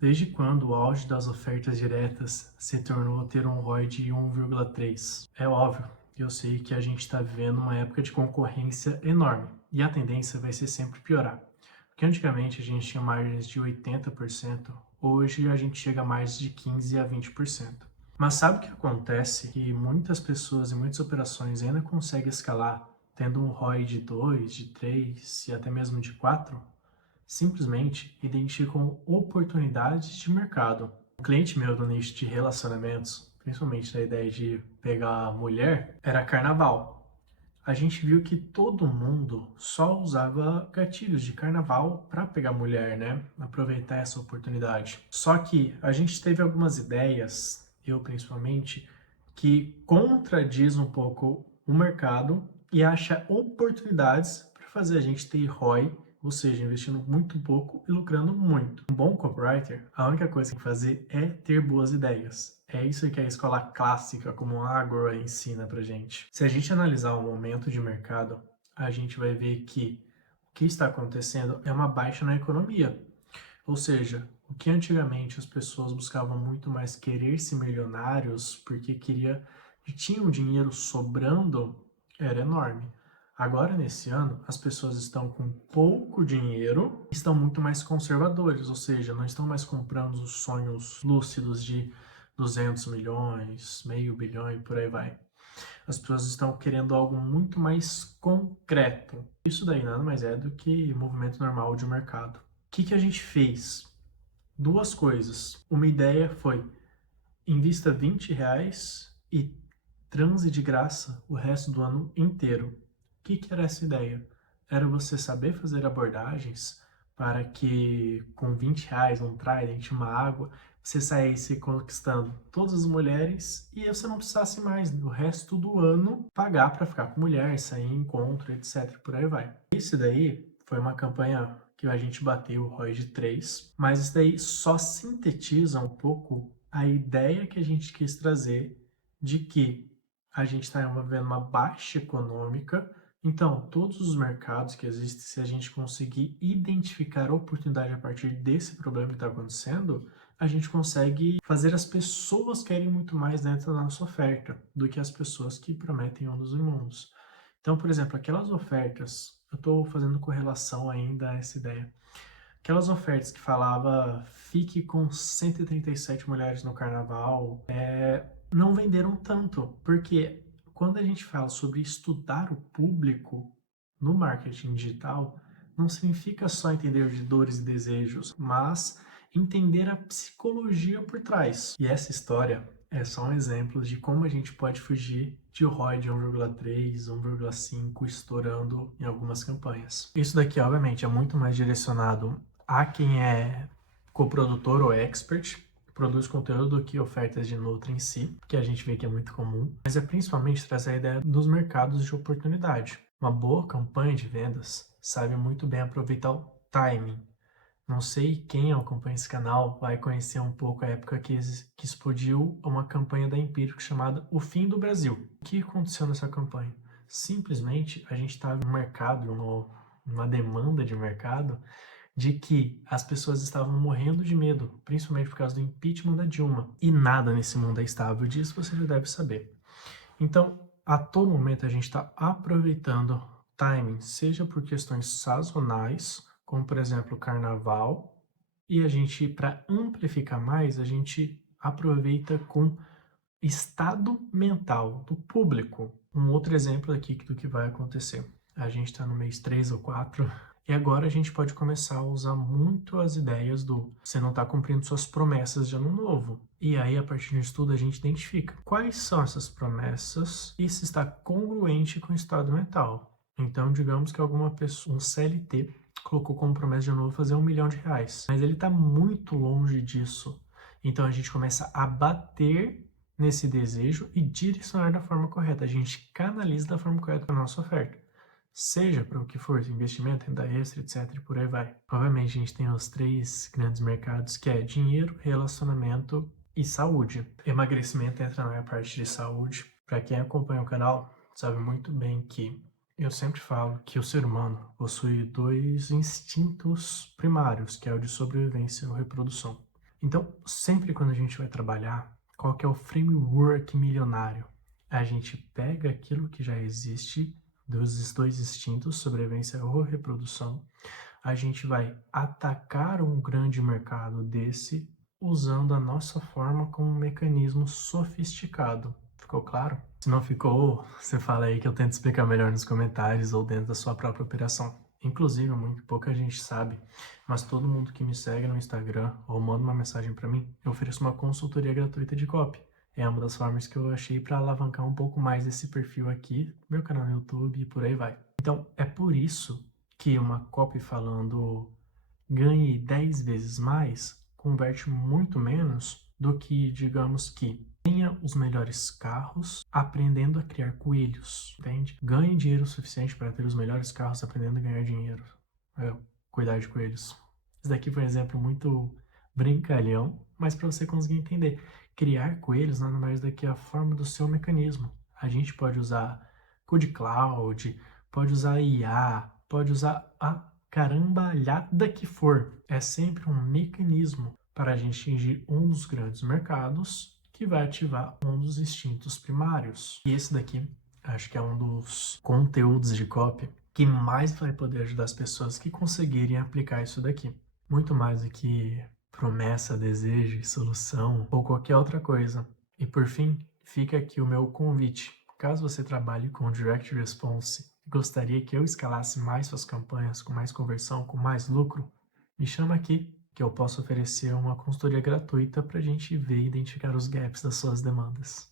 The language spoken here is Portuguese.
Desde quando o auge das ofertas diretas se tornou ter um ROI de 1,3? É óbvio, eu sei que a gente está vivendo uma época de concorrência enorme e a tendência vai ser sempre piorar. Porque antigamente a gente tinha margens de 80%, hoje a gente chega a mais de 15 a 20%. Mas sabe o que acontece? Que muitas pessoas e muitas operações ainda conseguem escalar tendo um ROI de 2, de 3 e até mesmo de 4? Simplesmente identificam oportunidades de mercado. Um cliente meu do nicho de relacionamentos, principalmente da ideia de pegar a mulher, era carnaval. A gente viu que todo mundo só usava gatilhos de carnaval para pegar mulher, né? Aproveitar essa oportunidade. Só que a gente teve algumas ideias, eu principalmente, que contradiz um pouco o mercado e acha oportunidades para fazer a gente ter ROI, ou seja, investindo muito pouco e lucrando muito. Um bom copywriter, a única coisa que tem que fazer é ter boas ideias. É isso que a escola clássica, como a Agora, ensina pra gente. Se a gente analisar o momento de mercado, a gente vai ver que o que está acontecendo é uma baixa na economia. Ou seja, o que antigamente as pessoas buscavam muito mais querer ser milionários porque queria e tinham dinheiro sobrando, era enorme. Agora, nesse ano, as pessoas estão com pouco dinheiro, estão muito mais conservadores, ou seja, não estão mais comprando os sonhos lúcidos de 200 milhões, meio bilhão e por aí vai. As pessoas estão querendo algo muito mais concreto. Isso daí nada mais é do que movimento normal de mercado. O que a gente fez? Duas coisas. Uma ideia foi: invista R$ 20 e transe de graça o resto do ano inteiro. O que era essa ideia? Era você saber fazer abordagens para que com R$ 20, um Trident, uma água, você saísse conquistando todas as mulheres e você não precisasse mais o resto do ano pagar para ficar com mulher, sair em encontro, etc. Por aí vai. Isso daí foi uma campanha que a gente bateu o ROI de 3, mas isso daí só sintetiza um pouco a ideia que a gente quis trazer de que a gente está vivendo uma baixa econômica, então todos os mercados que existem, se a gente conseguir identificar oportunidade a partir desse problema que está acontecendo, a gente consegue fazer as pessoas querem muito mais dentro da nossa oferta do que as pessoas que prometem um dos mundos. Então, por exemplo, aquelas ofertas, eu estou fazendo correlação ainda a essa ideia. Aquelas ofertas que falava fique com 137 mulheres no carnaval, não venderam tanto, porque quando a gente fala sobre estudar o público no marketing digital, não significa só entender de dores e desejos, mas entender a psicologia por trás. E essa história é só um exemplo de como a gente pode fugir de ROI de 1,3, 1,5 estourando em algumas campanhas. Isso daqui, obviamente, é muito mais direcionado a quem é coprodutor ou expert, produz conteúdo do que ofertas de Nutri em si, que a gente vê que é muito comum, mas é principalmente trazer a ideia dos mercados de oportunidade. Uma boa campanha de vendas sabe muito bem aproveitar o timing. Não sei quem acompanha esse canal vai conhecer um pouco a época que explodiu uma campanha da Empírico chamada O Fim do Brasil. O que aconteceu nessa campanha? Simplesmente a gente estava no mercado, numa demanda de mercado, de que as pessoas estavam morrendo de medo, principalmente por causa do impeachment da Dilma. E nada nesse mundo é estável, disso você já deve saber. Então, a todo momento a gente está aproveitando timing, seja por questões sazonais, como por exemplo o carnaval, e a gente, para amplificar mais, a gente aproveita com estado mental do público. Um outro exemplo aqui do que vai acontecer. A gente está no mês 3 ou 4 e agora a gente pode começar a usar muito as ideias do você não está cumprindo suas promessas de ano novo. E aí, a partir do estudo, a gente identifica quais são essas promessas e se está congruente com o estado mental. Então, digamos que alguma pessoa, um CLT, colocou como promessa de ano novo fazer R$ 1 milhão, mas ele está muito longe disso. Então, a gente começa a bater nesse desejo e direcionar da forma correta. A gente canaliza da forma correta a nossa oferta. Seja para o que for, investimento, renda extra, etc. E por aí vai. Obviamente, a gente tem os três grandes mercados, que é dinheiro, relacionamento e saúde. Emagrecimento entra na parte de saúde. Para quem acompanha o canal, sabe muito bem que eu sempre falo que o ser humano possui dois instintos primários, que é o de sobrevivência e a reprodução. Então, sempre quando a gente vai trabalhar, qual que é o framework milionário? A gente pega aquilo que já existe dos dois instintos, sobrevivência ou reprodução, a gente vai atacar um grande mercado desse usando a nossa forma como um mecanismo sofisticado. Ficou claro? Se não ficou, você fala aí que eu tento explicar melhor nos comentários ou dentro da sua própria operação. Inclusive, muito pouca gente sabe, mas todo mundo que me segue no Instagram ou manda uma mensagem para mim, eu ofereço uma consultoria gratuita de copy. É uma das formas que eu achei para alavancar um pouco mais esse perfil aqui, meu canal no YouTube e por aí vai. Então, é por isso que uma copy falando ganhe 10 vezes mais converte muito menos do que, digamos que, tenha os melhores carros aprendendo a criar coelhos, entende? Ganhe dinheiro suficiente para ter os melhores carros aprendendo a ganhar dinheiro, cuidar de coelhos. Esse daqui foi um exemplo muito brincalhão, mas para você conseguir entender, criar coelhos nada mais do que a forma do seu mecanismo. A gente pode usar Code Cloud, pode usar IA, pode usar a carambalhada que for. É sempre um mecanismo para a gente atingir um dos grandes mercados que vai ativar um dos instintos primários. E esse daqui, acho que é um dos conteúdos de copy que mais vai poder ajudar as pessoas que conseguirem aplicar isso daqui. Muito mais do que promessa, desejo e solução ou qualquer outra coisa. E por fim, fica aqui o meu convite. Caso você trabalhe com Direct Response e gostaria que eu escalasse mais suas campanhas com mais conversão, com mais lucro, me chama aqui que eu posso oferecer uma consultoria gratuita para a gente ver e identificar os gaps das suas demandas.